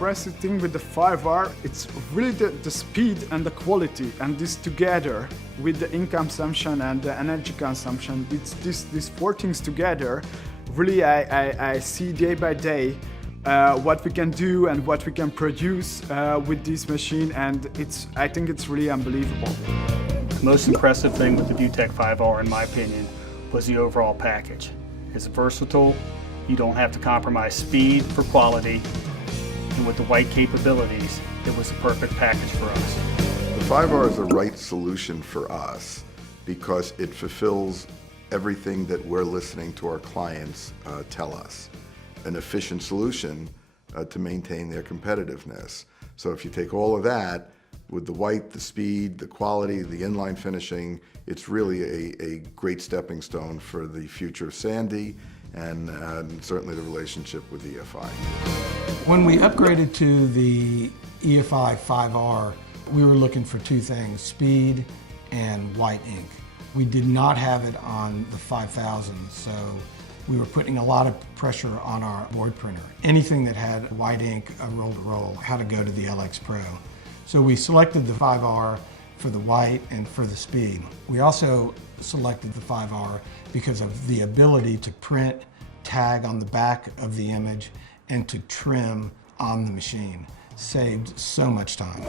impressive thing with the 5R, it's really the speed and the quality, and this together with the ink consumption and the energy consumption, it's these four things together, really I see day by day what we can do and what we can produce with this machine, and I think it's really unbelievable. The most impressive thing with the ViewTech 5R, in my opinion, was the overall package. It's versatile, you don't have to compromise speed for quality, and with the white capabilities, it was the perfect package for us. The 5R is the right solution for us because it fulfills everything that we're listening to our clients tell us. An efficient solution to maintain their competitiveness. So if you take all of that, with the white, the speed, the quality, the inline finishing, it's really a great stepping stone for the future of Sandy and certainly the relationship with EFI. When we upgraded to the EFI 5R, we were looking for two things, speed and white ink. We did not have it on the 5000, so we were putting a lot of pressure on our board printer. Anything that had white ink, roll-to-roll, had to go to the LX Pro. So we selected the 5R for the white and for the speed. We also selected the 5R because of the ability to print, tag on the back of the image, and to trim on the machine. Saved so much time.